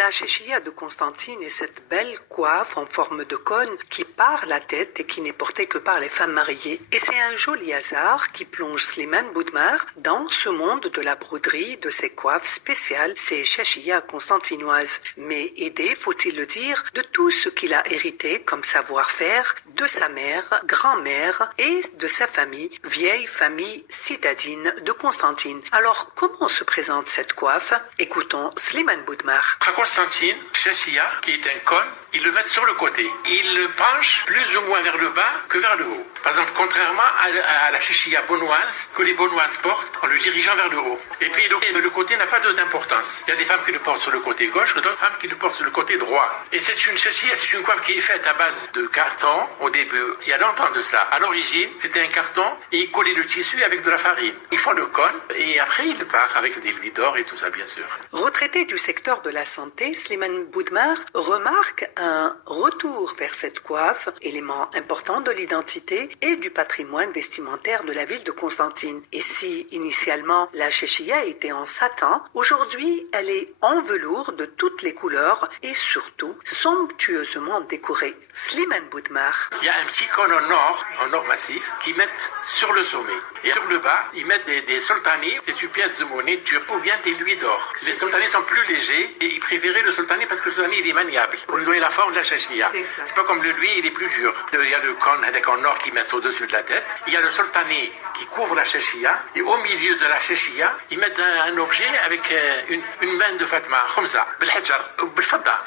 La chéchia de Constantine est cette belle coiffe en forme de cône qui pare la tête et qui n'est portée que par les femmes mariées. Et c'est un joli hasard qui plonge Slimane Boudmar dans ce monde de la broderie, de ces coiffes spéciales, ces chéchia constantinoises. Mais aidé, faut-il le dire, de tout ce qu'il a hérité comme savoir-faire de sa mère, grand-mère et de sa famille, vieille famille citadine de Constantine. Alors, comment se présente cette coiffe? Écoutons Slimane Boudmar. Constantine, Chachia, qui est un cône, ils le mettent sur le côté. Ils le penchent plus ou moins vers le bas que vers le haut. Par exemple, contrairement à la Chachia bonnoise, que les bonnoises portent en le dirigeant vers le haut. Et puis le côté n'a pas d'importance. Il y a des femmes qui le portent sur le côté gauche, d'autres femmes qui le portent sur le côté droit. Et c'est une Chachia, c'est une coiffe qui est faite à base de carton au début. Il y a longtemps de cela. À l'origine, c'était un carton et ils collaient le tissu avec de la farine. Ils font le cône et après ils le partent avec des louis d'or et tout ça, bien sûr. Retraité du secteur de la santé, Slimane Boudmar remarque un retour vers cette coiffe, élément important de l'identité et du patrimoine vestimentaire de la ville de Constantine. Et si initialement la chéchia était en satin, aujourd'hui elle est en velours de toutes les couleurs et surtout somptueusement décorée. Slimane Boudmar. Il y a un petit cône en or massif, qu'ils mettent sur le sommet. Et sur le bas, ils mettent des soltanis, c'est une pièce de monnaie turque ou bien des louis d'or. Les soltanis sont plus légers et ils préféraient le soltané parce que le soltané il est maniable pour lui donner la forme de la chachia. C'est pas comme le lui, il est plus dur. Il y a le cône avec en or qui mettent au-dessus de la tête. Il y a le soltané qui couvre la chachia et au milieu de la chachia, ils mettent un objet avec une main de Fatma, comme ça,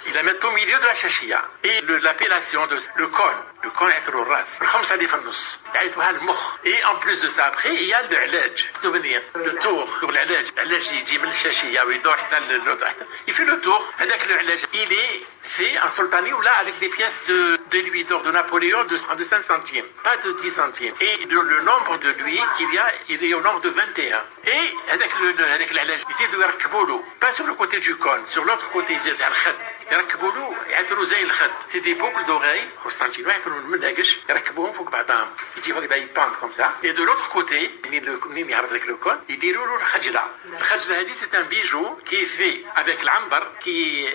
ils la mettent au milieu de la chachia. Et l'appellation de le cône est le ras. Et en plus de ça, après, il y a le alej. Le tour. Il fait le tour. Il est fait en sultani ou là avec des pièces de louis d'or de Napoléon de 5 centimes, pas de 10 centimes. Et le nombre de louis qu'il y a, il est au nombre de 21. Et avec l'alej, il dit de Yarkboulou, pas sur le côté du cône, sur l'autre côté, c'est le khad. يركبوا يعتلوا زي الخد سي دي بوكل دوغاي قسطنطين يعتلوا المناقش يركبوهم فوق بعضهم يجيو هكذا يباند كوم سا اي دو لوتر كوتي منين يهبط لك الكون يديروا له الخجله هذه سي ان بيجو كي في افيك العنبر كي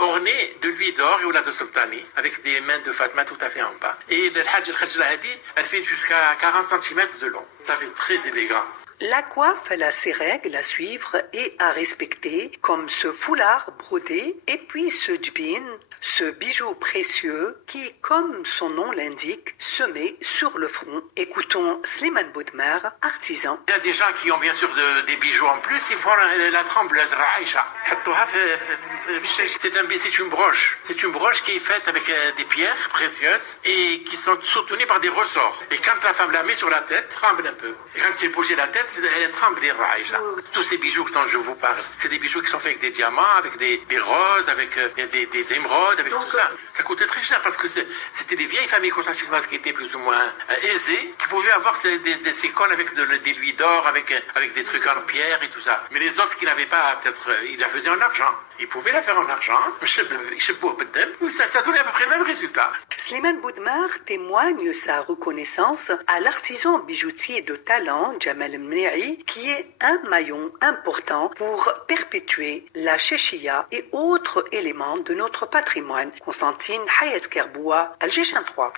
اورني دو لوي دور ولا دو سلطاني افيك دي مان دو فاطمه tout à fait en bas et الخجله هذه elle fait jusqu'à 40 cm de long ça fait très élégant. La coiffe, elle a ses règles à suivre et à respecter, comme ce foulard brodé et puis ce djbin, ce bijou précieux qui, comme son nom l'indique, se met sur le front. Écoutons Slimane Boudmar, artisan. Il y a des gens qui ont bien sûr des bijoux en plus, ils font la trembleuse raïcha. C'est une broche. C'est une broche qui est faite avec des pierres précieuses et qui sont soutenues par des ressorts. Et quand la femme la met sur la tête, tremble un peu. Et quand elle bouge la tête, elle tremble les raïcha. Tous ces bijoux dont je vous parle, c'est des bijoux qui sont faits avec des diamants, avec des roses, avec des émeraudes, avec tout ça. Ça coûtait très cher parce que c'était des vieilles familles constantinoises qui étaient plus ou moins aisées, qui pouvaient avoir ces cônes avec des louis d'or, avec des trucs en pierre et tout ça. Mais les autres qui n'avaient pas, peut-être, ils la faisaient en argent. Ils pouvaient la faire en argent. Ça donnait à peu près le même résultat. Slimane Boudmar témoigne sa reconnaissance à l'artisan bijoutier de talent Jamal Mnei, qui est un maillon important pour perpétuer la chéchia et autres éléments de notre patrimoine. Constantine Hayat Kerboua, Alger 3.